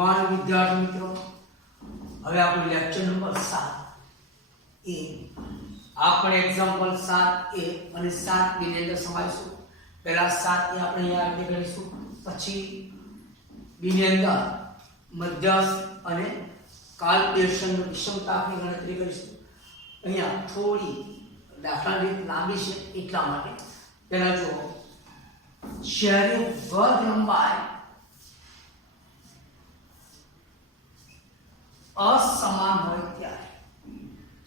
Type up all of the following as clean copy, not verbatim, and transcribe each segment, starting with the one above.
Morning વિદ્યાર્થી મિત્રો, હવે આપણું લેક્ચર નંબર 7 એ આપણે એક્ઝામ્પલ 7a અને 7b ની અંદર સમાવીશું. પહેલા 7a આપણે અહીંયા આગળ ગણીશું, પછી b ની અંદર મધ્યસ્થ અને કાલ્પનિર્દેશનની વિષમતા આપણે ગણતરી કરીશું. અહીંયા થોડી દાખલા રીત લાંબી છે એટલા માટે પહેલા જુઓ, જ્યારે વર્ગ લંબાઈ असमान હોય ત્યારે,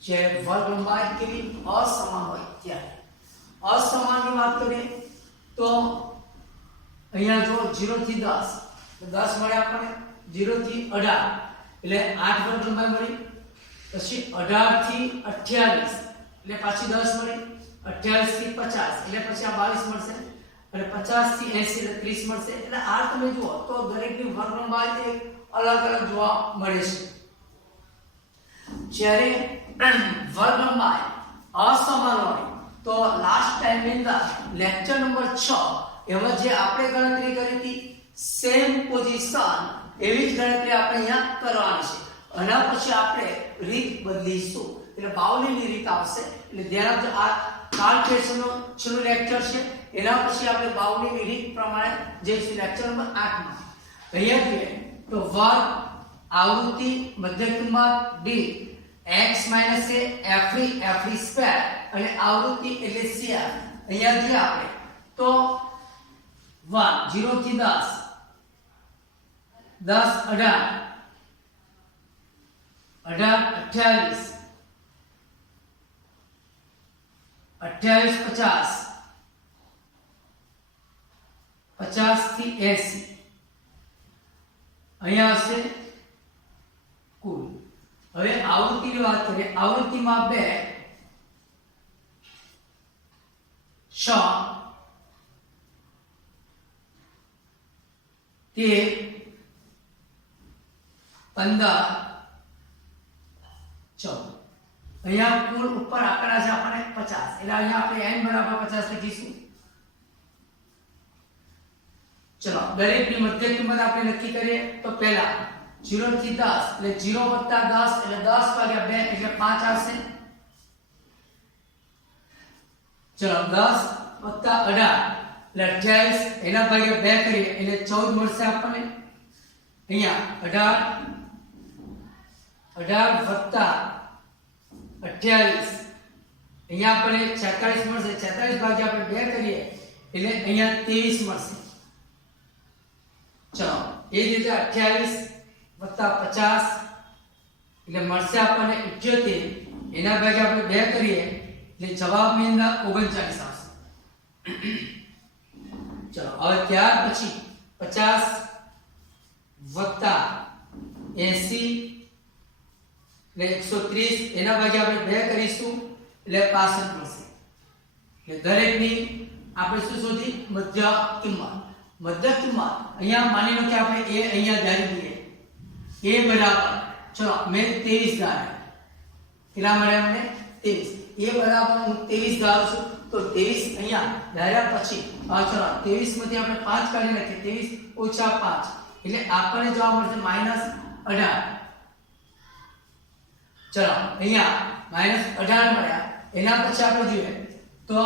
જ્યારે વર્ગ લંબાઈ કેવી અસમાન હોય ત્યારે, અસમાનની વાત કરીએ તો અહીંયા જો 0 થી 10 તો 10 મળે આપણને, 0 થી 18 એટલે 8 વર્ગ લંબાઈ મળી, પછી 18 થી 28 એટલે પાછી 10 મળી, 28 થી 50 એટલે પછી આ 22 મળશે, અને 50 થી 80 એટલે 30 મળશે. એટલે આ તમે જુઓ તો દરેકની વર્ગ લંબાઈ એક અલગ અલગ જોવા મળે છે. જ્યારે વર્ગ લંબાઈ અસમાન હોય તો લાસ્ટ ટાઈમ ની અંદર લેક્ચર નંબર 6 એમાં જે આપણે ગણતરી કરી હતી સેમ પોઝિશન એવી જ ગણતરી આપણે અહીંયા કરવાની છે. આના પછી આપણે રીત બદલીશું એટલે બાવલીની રીત આવશે. એટલે ધ્યાન આપજો, આ કાલ્પનિર્દેશનનો છેલ્લું લેક્ચર છે, એના પછી આપણે બાવલીની રીત પ્રમાણે જઈશું લેક્ચર નંબર 8 માં. અહીંયા જોઈએ તો વર્ગ, आवृत्ति, मध्य किंमत d, x - a f square અને આવૃત્તિ એટલે CR. અહીંયા જે આપણે તો 1 0 થી 10 10 18 28 50 50 થી 80 અહીંયા હશે કુલ. હવે આવૃત્તિની વાત કરીએ, આવૃત્તિમાં 2 6 13 15 14. અહીંયા કુલ ઉપર આંકડા છે આપણે 50, એટલે અહીંયા આપણે n બરાબર 50 લખીશું. ચલો દરેકની મધ્ય કિંમત આપણે નક્કી કરીએ તો પહેલા 0 થી 10 એટલે 0 + 10 એટલે 10 ભાગ્યા 2 એટલે 5 આવશે. ચલો 10 + 18 એટલે 28 એના ભાગ્યા 2 કરીએ એટલે 14 મળશે આપણને. અહીંયા 18 + 28 અહીંયા આપણને 46 મળશે. 46 ભાગ્યા આપણે 2 કરીએ એટલે અહીંયા 23 મળશે. ચલો એ જ રીતે 28 + 50 એટલે મળશે આપણને 78, એના ભાગ્યા આપણે 2 કરીએ એટલે જવાબની અંદર 39 આવશે. ચલો હવે ત્યાર પછી 50 + 80 એટલે 130, એના ભાગ્યા આપણે 2 કરીશું એટલે 65 મળશે. એટલે દરેકની આપણે શું શોધી મધ્ય કિંમત. મધ્ય કિંમત અહીંયા માની લો કે આપણે a અહીંયા ધારી દઈએ, a બરાબર ચલો મેં 23 ધાર્યા, કેટલા મળ્યા મને 23. a બરાબર હું 23 ધારું છું તો 23 અહીંયા ધાર્યા પછી ચલો 23 માંથી આપણે 5 કાઢી નાખીએ, 23 - 5 એટલે આપણને જવાબ મળશે -18. ચલો અહીંયા -18 મળ્યા, એના પછી આપણે જોઈએ તો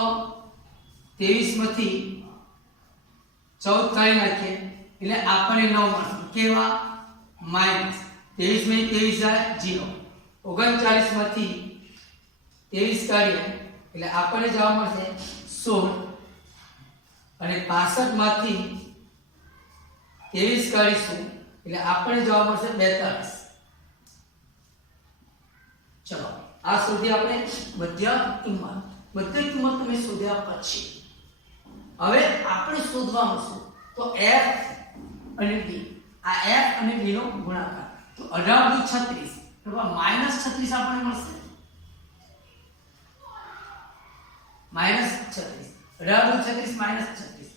23 માંથી 14 કાઢી નાખીએ એટલે આપણને 9 મળશે. કેવા માઈનસ 23 માંથી 23 જાય 0, 39 માંથી 23 કાઢીએ એટલે આપણને જવાબ મળશે 16, અને 65 માંથી 23 કાઢીશું એટલે આપણને જવાબ મળશે 42. ચલો આ સુધી આપણે મધ્ય કિંમત. મધ્ય કિંમત તમે શોધ્યા પછી હવે આપણે શોધવાનું શું તો f અને d. આ f અને d નો ગુણાકાર તો 18 * 36 એટલે -36 આપણને મળશે. -36 18 * 36 -36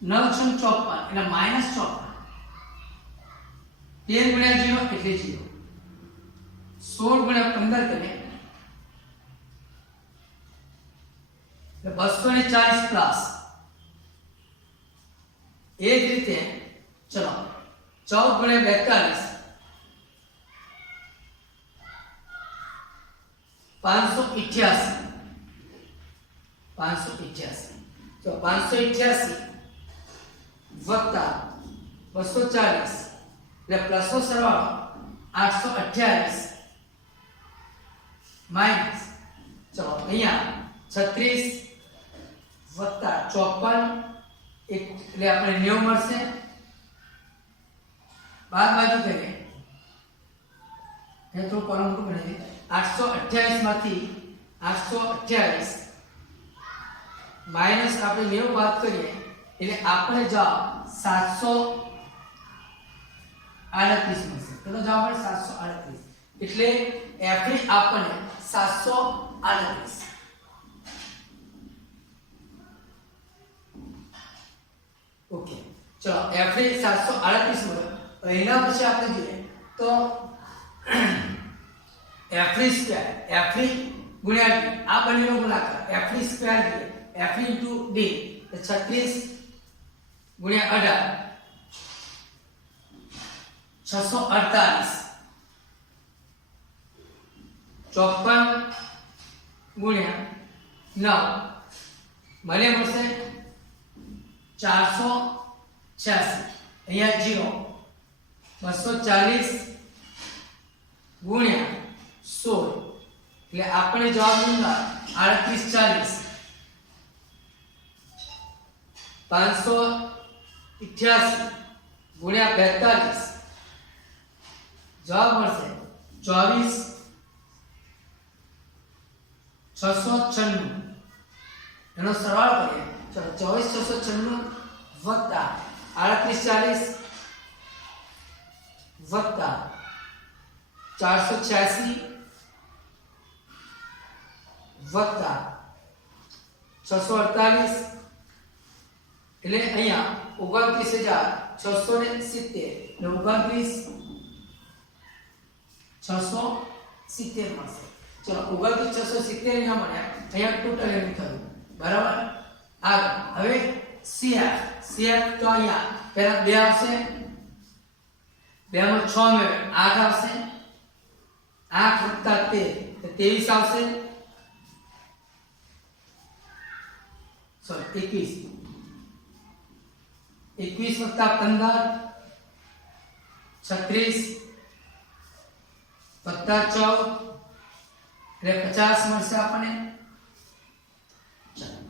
9 × 54 એટલે -54. 13 × 0 એટલે 0. 16 × 15 કરીએ એટલે 240 પ્લસ. એ જ રીતે ચલો 14 ગુણ્યા 42 588 તો 588 વત્તા 240 એટલે પ્લસનો સરવાળો 828 માઈનસ ચલો અહીંયા 36 વત્તા 54 એટલે આપણે 90 મળશે બાદબાકી કરીએ એ તો કોલમ મોટું બનાવી 828 માંથી 828 માઈનસ આપણે 90 બાદ કરીએ એટલે આપણે જવાબ 738 મળશે તો જવાબ આપણે 738 એટલે એફડી આપણને 738 ઓકે ચલો એફડી 738 મળ્યો એના પછી આપણે જોઈએ તો એફડી સ્ક્વેર એફડી ગુણ્યા ડી આ બંનેનો ગુણાકાર FD square D FD into D તો 36 ગુણ્યા 18 648 54 ગુણ્યા 9 મને મળશે 486 અહીંયા 0 240 ગુણ્યા 16 એટલે આપણે જવાબ મળ્યો 3840 588 ગુણ્યા 42 જવાબ મળશે 24696 એનો સરવાળો કરીએ ચલો 24696 વત્તા 3840 વત્તા 486 વત્તા 648 એટલે અહીંયા 29670 ને 29670 મળશે ચલો 29670 અહીંયા મળ્યા અહીંયા ટોટલ એમ થયું બરાબર આગળ હવે CF તો અહીંયા પહેલા 2 આવશે 2 માં 6 મેળવે 8 આવશે 8 વત્તા 13 23 આવશે સોરી 21 વત્તા 15 36 વત્તા 14 એટલે 50 મળશે આપણને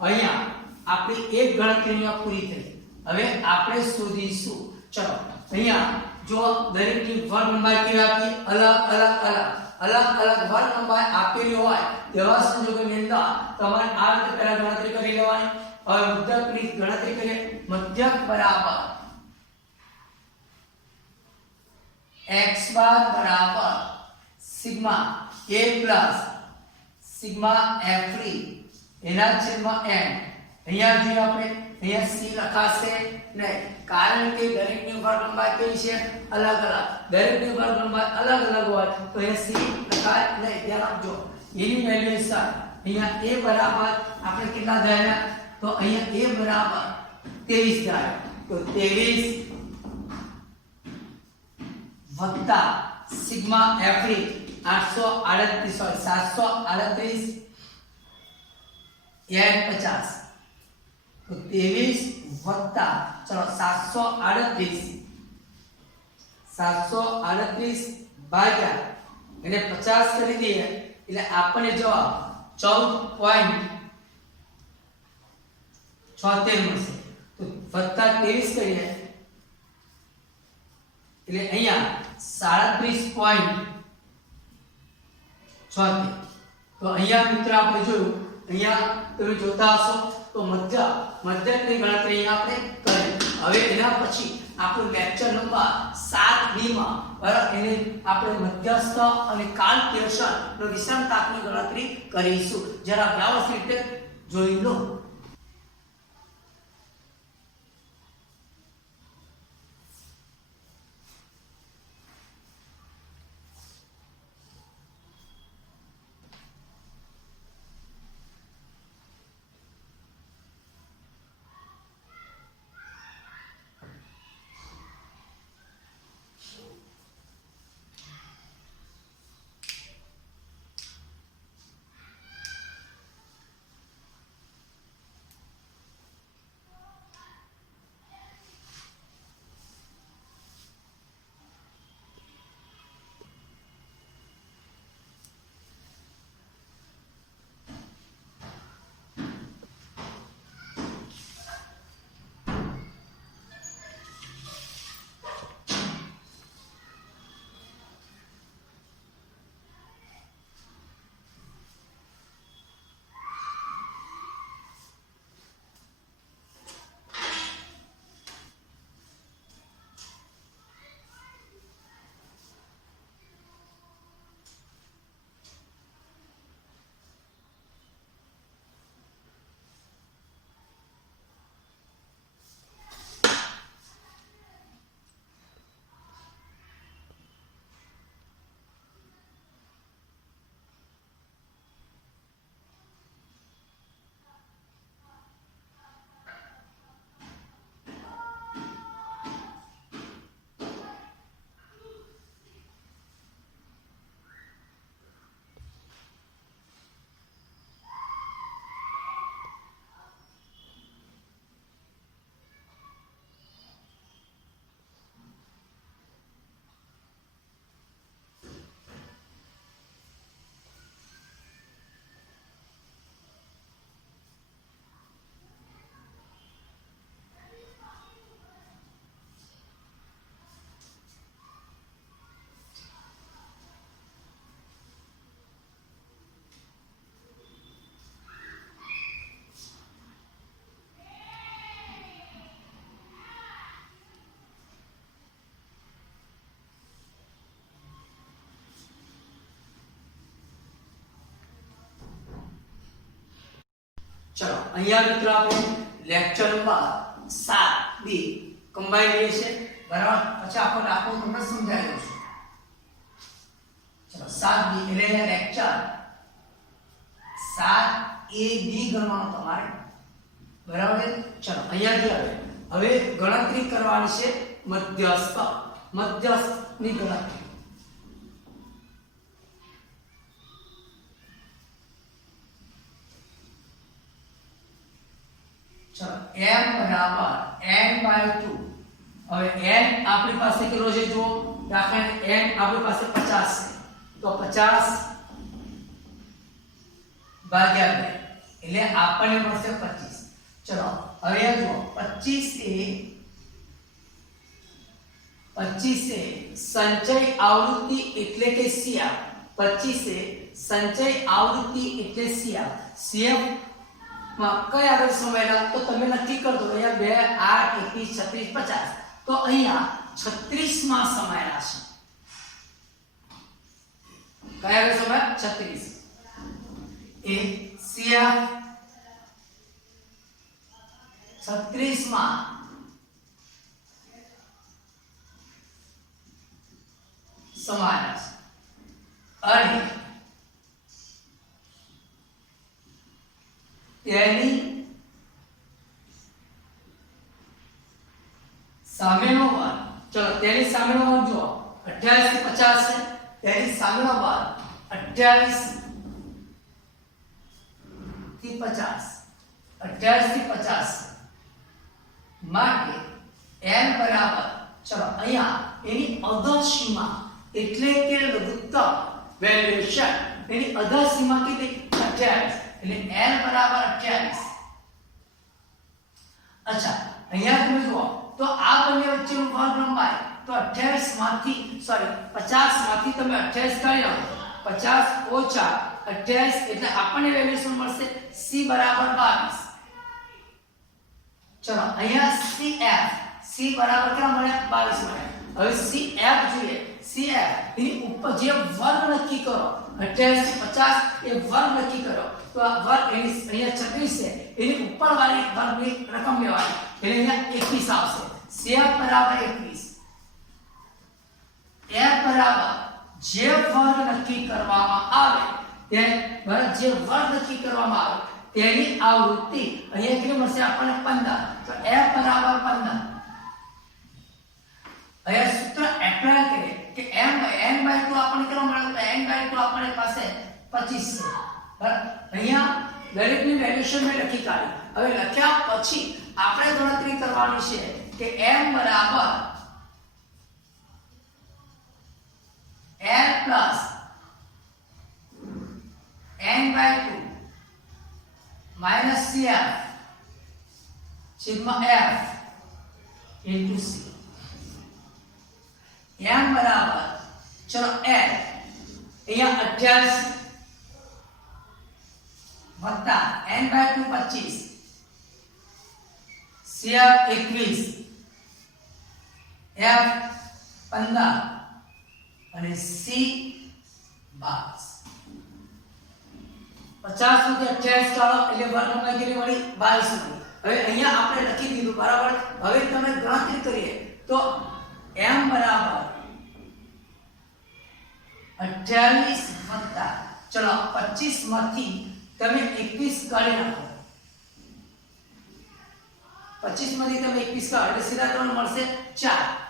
અહીંયા આપણી એક ગણતરી અહીંયા પૂરી થઈ હવે આપણે શોધીશું ચલો અહીંયા જો દરેકની વર્ગ લંબાઈ કેવી આપી અલગ અલગ વર્ગ લંબાઈ આપેલી હોય તેવા સંજોગોની અંદર તમારે આ રીતે પહેલા ગણતરી કરી લેવાની હવે મધ્યકની ગણતરી કરીએ મધ્યક બરાબર x બાર બરાબર sigma a plus sigma f3 એના છેદમાં n અહીંયા જે આપણે અહીંયા c લખાશે નહીં કારણ કે દરેકની વર્ગ લંબાઈ કેવી છે અલગ અલગ દરેકની વર્ગ લંબાઈ અલગ અલગ હોય તો અહીંયા c લખાય નહીં ધ્યાન આપજો એની વેલ્યુએશન અહીંયા a બરાબર આપણે કેટલા ધાર્યા તો અહીંયા a બરાબર 23 ધાર્યા તો 23 વત્તા સિગ્મા f3 738 એડ 50 તો 23 વત્તા ચલો 738 ભાગ્યા એને 50 કરી દઈએ એટલે આપણને જવાબ 14.76 મળશે તો વત્તા 23 કરીએ એટલે અહીંયા 37.76 તો અહીંયા મિત્ર આપણે જોયું અહીંયા તમે જોતા હશો તો મધ્યકની ગણતરી આપણે કરી હવે એના પછી આપણો લેક્ચર નંબર 7B માં બરાબર એને આપણે મધ્યસ્થ અને કાલ્પનિર્દેશન નો વિષમતાની ગણતરી કરીશું જરા વ્યવસ્થિત રીતે જોઈ લો ચલો અહીંયા મિત્રો આપણે લેક્ચર નંબર 7 બી કમ્બાઈન લઈએ છે બરાબર પછી આખો દાખલો તમને સમજાવી દઉં છું ચલો 7 બી એટલે લેક્ચર 7 એ બી ગણવાનો તમારે બરાબર ચલો અહીંયા જે હવે ગણતરી કરવાની છે મધ્યસ્થની ગણતરી ચલો m બરાબર n/2 હવે n આપણી પાસે કેટલો છે જો દાખલા n આપણી પાસે 50 છે તો 50 ભાગ્યા 2 એટલે આપણને મળશે 25 ચલો હવે જો 25 એ સંચય આવૃત્તિ એટલે કે CF 25 એ સંચય આવૃત્તિ એટલે CF માં કઈ આગળ સમયલા તો તમે નક્કી કરજો અહીંયા 2 8 21 36 50 તો અહીંયા 36 માં સમાયેલા છે કયા આગળ સમય 36 એ CF 36 માં સમાયેલા છે અને તેની સામેનો વર્ગ ચલો તેની સામેનો વર્ગ જો 28 થી 50 છે તેની સામેનો વર્ગ 28 થી 50 28 થી 50 માટે n બરાબર ચલો અહીંયા એની અધર સીમા એટલે કે લઘુત્તમ વેલ્યુએશન એની અધર સીમા કેટલી 28 એટલે n બરાબર 28 અચ્છા અહીંયા તમે જુઓ તો આ બંને વચ્ચેનું વર્ગ લંબાઈ તો 28 માંથી 50 માંથી તમે 28 કાઢી નાખો 50 ઓછા 28 એટલે આપણને વેલ્યુ શું મળશે c બરાબર 22 ચલો અહીંયા c બરાબર કેટલા મળ્યા 22 મળ્યા હવે cf જોઈએ cf એની ઉપર જે વર્ગ નક્કી કરો 28 થી 50 એ વર્ગ નક્કી કરો તો આ વર્ગ એની અહીંયા 36 છે એની ઉપર વાળી વર્ગની રકમ લેવાની એટલે અહીંયા 21 આવશે cf બરાબર 21 f બરાબર જે વર્ગ નક્કી કરવામાં આવે તે જે વર્ગ નક્કી કરવામાં આવે તેની આવૃત્તિ અહીંયા કેટલી મળશે આપણને 15 તો f બરાબર 15 અહીંયા સૂત્ર એપ્લાય કરીએ કે n/2 આપણને કેટલો મળે તો n/2 આપણને પાસે 25 છે બરાબર અહીંયા દરેકની વેલ્યુએશન મેં લખી કાઢી હવે લખ્યા પછી આપણે ગણતરી કરવાની છે કે m બરાબર l plus n/2 minus cf sigma f into c m બરાબર ચલો l અહીંયા 28 વત્તા n/2 25 cf 21 f 15 અને c 22 50 માંથી 28 કાઢો એટલે વર્ગમૂળ કેટલી મળી 22 મળી હવે અહીંયા આપણે લખી દીધું બરાબર હવે તમે ગણતરી કરીએ તો m બરાબર 28 વત્તા ચલો 25 માંથી તમે 21 કાઢી નાખો 25 માંથી તમે 21 કાઢો એટલે સીધા તમને મળશે 4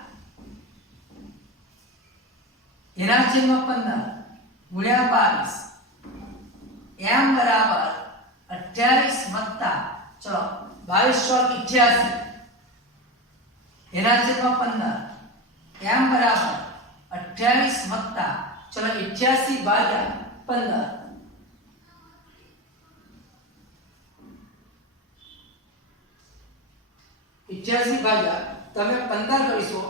એના છેદમાં 15 ગુણ્યા 22 m બરાબર 28 વત્તા ચલો 22 88 એના છેદમાં 15 m બરાબર 28 વત્તા ચલો 88 ભાગ્યા 15 88 ભાગ્યા તમે 15 કરીશો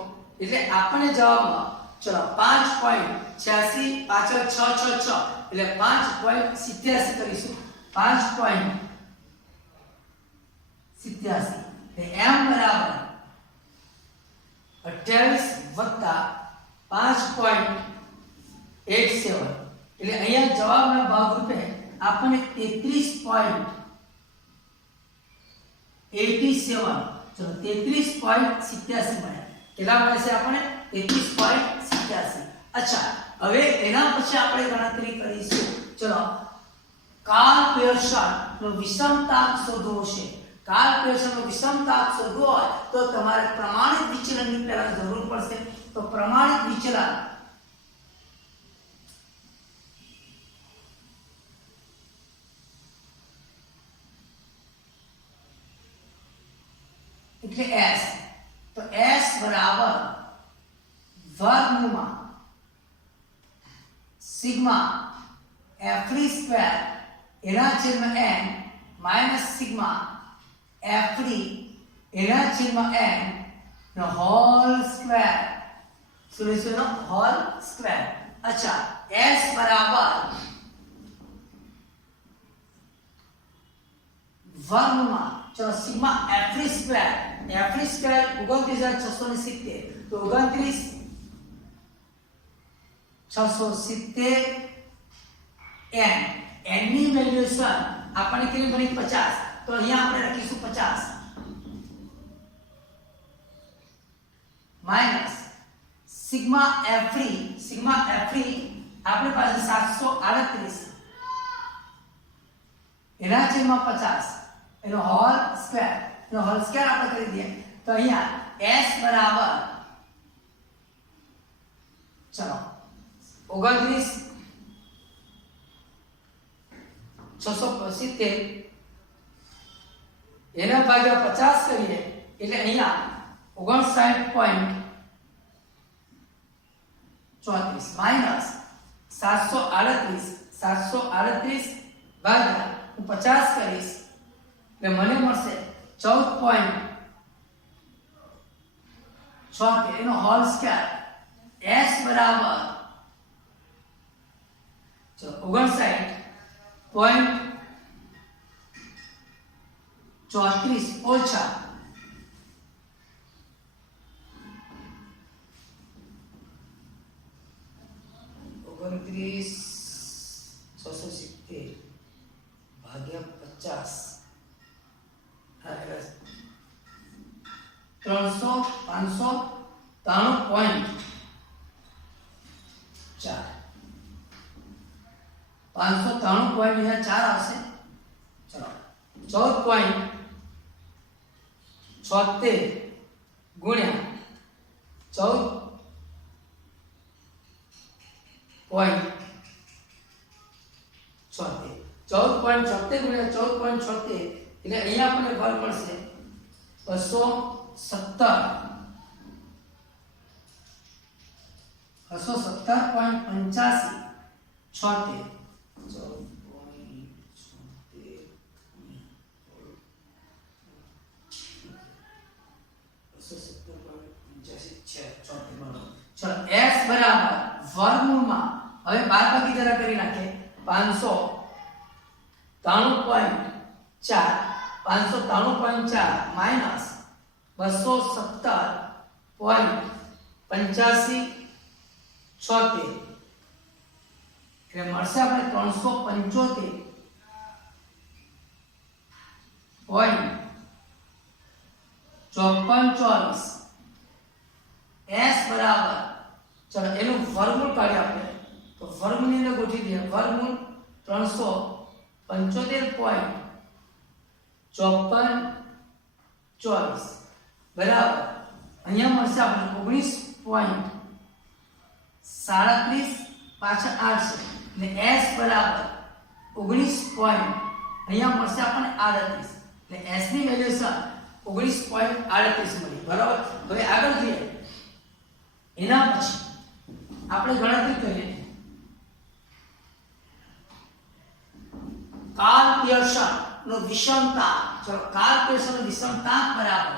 એટલે આપણને જવાબમાં ચલો 5.86 પાછળ 6 6 6 એટલે 5.87 કરીશું 5.87 m બરાબર 28 વત્તા 5.87 એટલે અહીંયા જવાબના ભાગ રૂપે આપણને 33.87 87 ચલો 33.87 મળે કેટલા મળે છે આપણે 33.87 અચ્છા હવે એના પછી આપણે ગણતરી કરીશું ચલો કાર્લ પિયર્સન નો વિષમતાંક શોધવો છે કાર્લ પિયર્સન નો વિષમતાંક શોધવો હોય તો તમારે પ્રમાણિત વિચલનની પહેલા જરૂર પડશે તો પ્રમાણિત વિચલન એટલે s તો s બરાબર વર્ગમૂળમાં સિગ્મા f3 સ્ક્વેર એના છેદમાં n માઈનસ સિગ્મા f3 એના છેદમાં n નો હોલ સ્ક્વેર સોલ્યુશન નો હોલ સ્ક્વેર अच्छा s बराबर वर्गमूल चलो सिग्मा f3 स्क्वायर 29670 तो 29670 n n ની વેલ્યુએશન આપણે કેટલી મળી 50 તો અહીંયા આપણે લખીશું 50 માઈનસ सिग्मा f3 આપણી પાસે 738 એના છેદમાં 50 એનો હોલ સ્ક્વેર આપણે કરી દઈએ તો અહીંયા s બરાબર ચલો 29670 એના ભાગ્યા 50 કરીએ એટલે અહીંયા 59.34 माइनस 738 भाग्या હું 50 કરીશ એટલે મને મળશે 14.76 એનો હોલ સ્ક્વેર s બરાબર 59.34 ઓછા 670 भाग्या 50 300 593.4 593.4 આવશે ચલો 14.76 ગુણ્યા 14.76 ગુણ્યા 14.76 એટલે અહીંયા આપણને વર્ગ મળશે 217.85 76 चलो x बराबर वर्गमूलમાં હવે બાદબાકી જરા કરી નાખીએ 593.4 માઈનસ 217.85 76 એટલે મળશે આપણે 375.54 s બરાબર ચલો એનું વર્ગમૂળ કાઢીએ આપણે તો વર્ગમૂળની અંદર ગોઠવી દઈએ વર્ગમૂળ 375.54 બરાબર અહીંયા મળશે આપણે 19.37 પાછળ 8 છે એટલે s બરાબર 19. અહીંયા મળશે આપણને 38 એટલે s ની વેલ્યુ 19.38 મળી બરાબર હવે આગળ જોઈએ એના પછી આપણે ગણતરી કરીએ કાર્લ પિયર્સન નો વિષમતાંક ચલો કાર્લ પિયર્સન નો વિષમતાંક બરાબર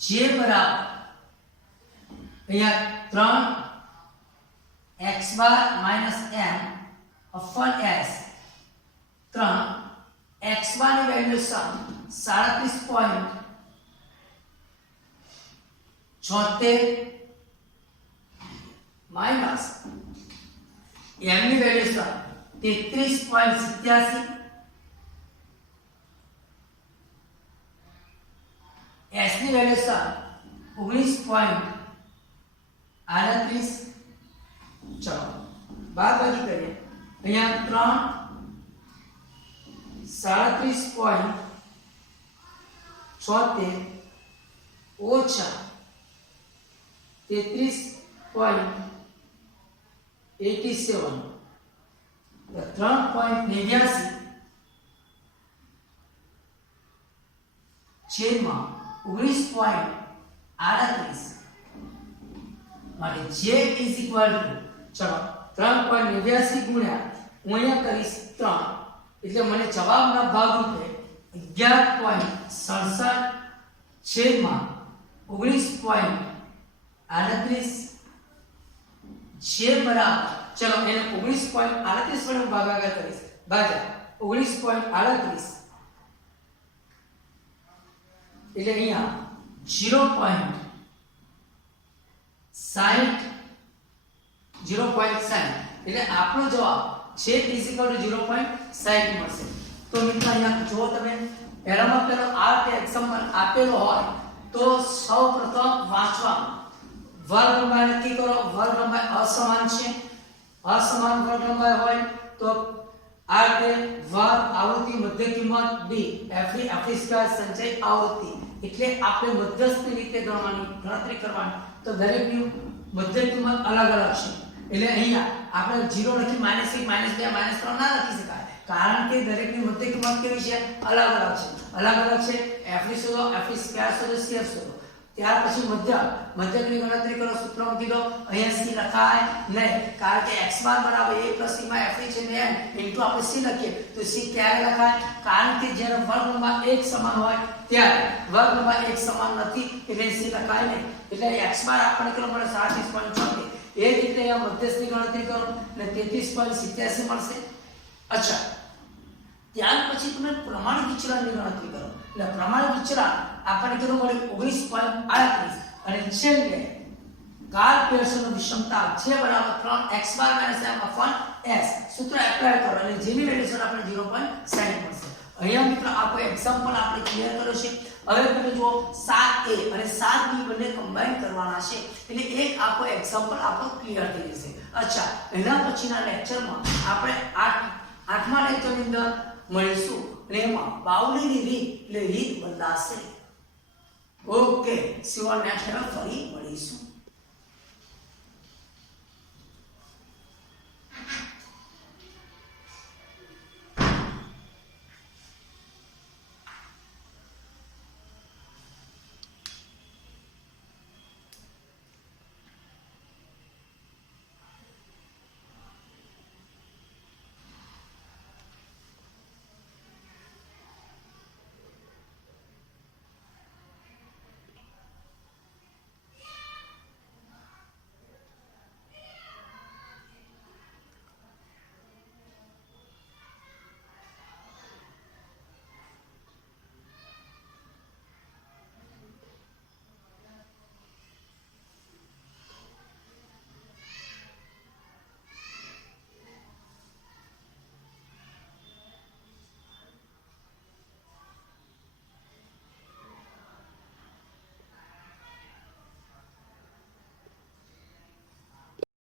જે બરાબર અહીંયા 3 x બાર માઈનસ m અપન s 3 x બાર ની વેલ્યુ 37.76 76 માઈનસ m ની વેલ્યુ છે 33.87, s ની વેલ્યુ છે 19.38. ચલો બાદબાકી કરીએ. અહીંયા 3 37.76 ઓછા 33.87 3.89 છેદમાં 19.38 માટે j ઇઝ ઇક્વલ ટુ ચલો 3.89 ગુણ્યા હું અહીંયા કરીશ 3 એટલે મને જવાબના ભાગરૂપે 11.67 છેદમાં 19.38 જે બરાબર ચલો એને 19.38 વડે હું ભાગાકાર કરીશ ભાગ્યા 19.38 એટલે અહીંયા 0.60 એટલે આપણો જવાબ છે ઇઝ ઇક્વલ ટુ 0.60 મળશે. તો મિત્રો અહીંયા જો તમે પહેલામાં પેલો આ એક્ઝામ્પલ આપેલો હોય તો સૌપ્રથમ વાંચવાનું. વર્ગ લંબાઈ નક્કી કરો. વર્ગ લંબાઈ અસમાન છે. અસમાન વર્ગ લંબાઈ હોય તો આ રીતે વર્ગ આવૃત્તિ મધ્ય કિંમત b f સ્ક્વેર સંચય આવૃત્તિ એટલે આપણે મધ્યસ્થ રીતે ગણતરી કરવાની. તો દરેકની મધ્ય કિંમત અલગ અલગ છે એટલે અહીંયા આપણે 0 લખી -1 -2 -3 ના લખી શકાય કારણ કે દરેકની મધ્ય કિંમત કેવી છે અલગ અલગ છે. અલગ અલગ છે f ની શોધો f સ્ક્વેર શોધો cf શોધો. ત્યાર પછી મધ્યકની ગણતરી કરો. સૂત્ર મૂકી દો. અહીંયા c લખાય નહીં કારણ કે x બાર બરાબર a + c માં f છે ને n ઇન્ટુ આપણે c લખીએ તો c ક્યારે લખાય કારણ કે જ્યારે વર્ગ લંબાઈ એક સમાન હોય ત્યારે વર્ગ લંબાઈ એક સમાન નથી એટલે c લખાય નહીં. એટલે x બાર આપણને કેટલો મળે 37.34. એ જ રીતે અહીંયા મધ્યસ્થની ગણતરી કરો એટલે 33.87 મળશે. અચ્છા ત્યાર પછી તમે પ્રમાણિત વિચલનની ગણતરી કરો એટલે પ્રમાણિત વિચલન આપણને કેટલું મળ્યું 19.38 અને છેલ્લે કાલ પેયર્સનનો વિષમતાંક છે બરાબર 3x બાર - m/s સૂત્ર એપ્લાય કરો એટલે જેની વેલ્યુ આપણે 0.60 મળશે. અહીંયા મિત્રો આ કોઈ એક્ઝામ્પલ આપણે ક્લિયર કર્યો છે. હવે તમે જુઓ 7a અને 7b બંને કમ્બાઈન કરવાના છે એટલે એક આખો એક્ઝામ્પલ આપણો ક્લિયર થઈ જશે. અચ્છા એના પછીના લેક્ચરમાં આપણે 8મા લેક્ચરની અંદર મળીશું અને એમાં બાઉલીની રીત એટલે રીત બદલાશે. Okay C you on next lecture ફરી મળીશું.